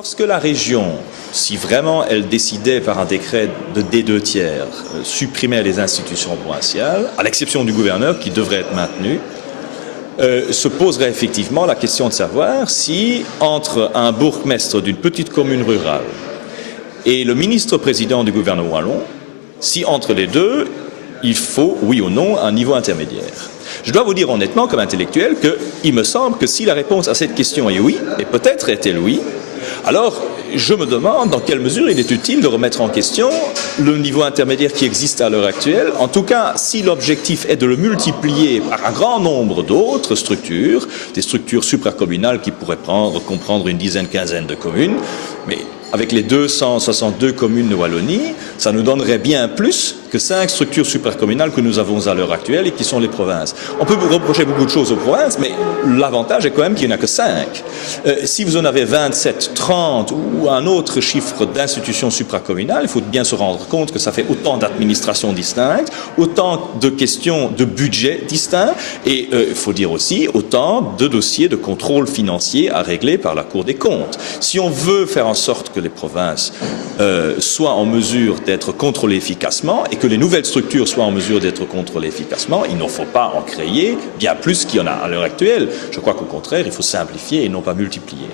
Lorsque la région, si vraiment elle décidait par un décret des 2/3, supprimait les institutions provinciales, à l'exception du gouverneur qui devrait être maintenu, se poserait effectivement la question de savoir si, entre un bourgmestre d'une petite commune rurale et le ministre-président du gouvernement wallon, si entre les deux, il faut, oui ou non, un niveau intermédiaire. Je dois vous dire honnêtement, comme intellectuel, qu'il me semble que si la réponse à cette question est oui, et peut-être est-elle oui, alors je me demande dans quelle mesure il est utile de remettre en question le niveau intermédiaire qui existe à l'heure actuelle. En tout cas, si l'objectif est de le multiplier par un grand nombre d'autres structures, des structures supracommunales qui pourraient comprendre une dizaine, quinzaine de communes, mais avec les 262 communes de Wallonie, ça nous donnerait bien plus que 5 structures supracommunales que nous avons à l'heure actuelle et qui sont les provinces. On peut vous reprocher beaucoup de choses aux provinces, mais l'avantage est quand même qu'il n'y en a que 5. Si vous en avez 27, 30 ou un autre chiffre d'institutions supracommunales, il faut bien se rendre compte que ça fait autant d'administrations distinctes, autant de questions de budget distincts et, il faut dire aussi, autant de dossiers de contrôle financier à régler par la Cour des comptes. Si on veut faire en sorte que les provinces soient en mesure d'être contrôlées efficacement et que les nouvelles structures soient en mesure d'être contrôlées efficacement, il ne faut pas en créer bien plus qu'il y en a à l'heure actuelle. Je crois qu'au contraire, il faut simplifier et non pas multiplier.